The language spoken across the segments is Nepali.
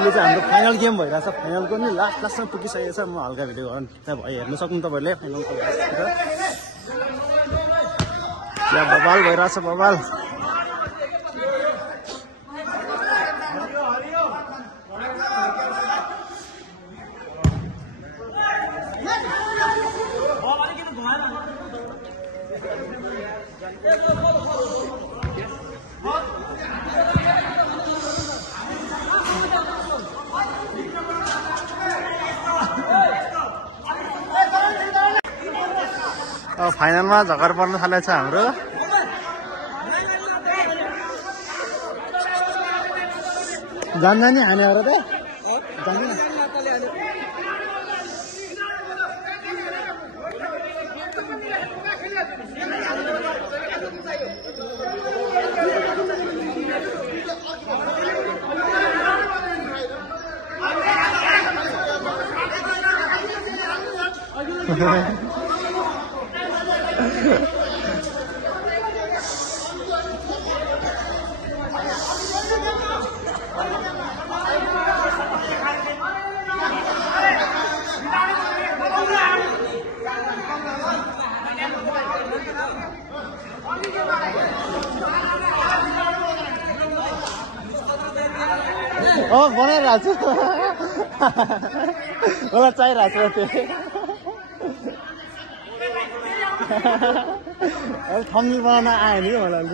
अहिले चाहिँ हाम्रो फाइनल गेम भइरहेछ फाइनलको नि लास्टमा पुगिसकेको छ म हल्का भिडियो गर्न भयो हेर्न सक्नु तपाईँहरूले फाइनलको या बबाल भइरहेछ बबाल फाइनलमा झगडा पर्न थालेको छ हाम्रो जान्दा नि हानेर त जान्दैन बनाइरहेको छु मलाई चाहिरहेको छु त्यो थम्बनेल बनाउन आयो नि मलाई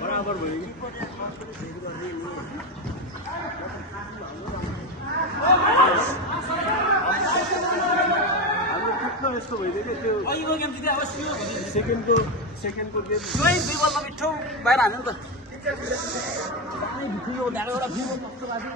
बराबर भयो यस्तो भइदियो त्यो अहिलेको गेम जिते अवश्य सेकेन्डको गेम दुई बलमा मिठो बाहिर हाल्नु त यो ढाडा फ्री बल कस्तो लाग्यो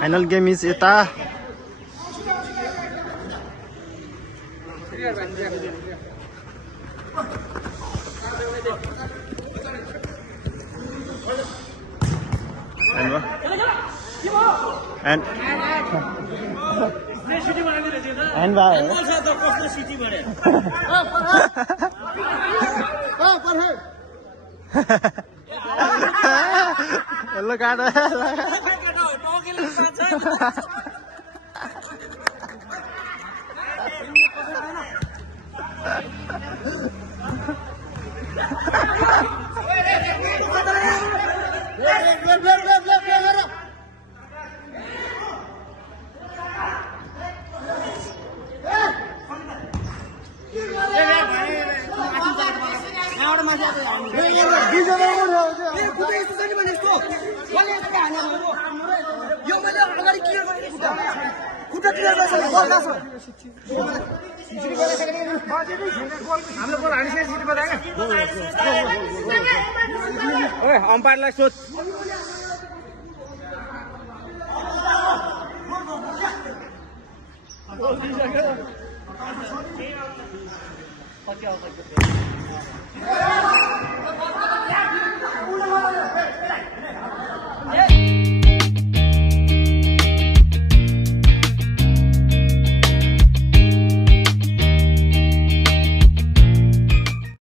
फाइनल गेम इज यता Look at it. अम्पायरलाई सोध कति आउँछ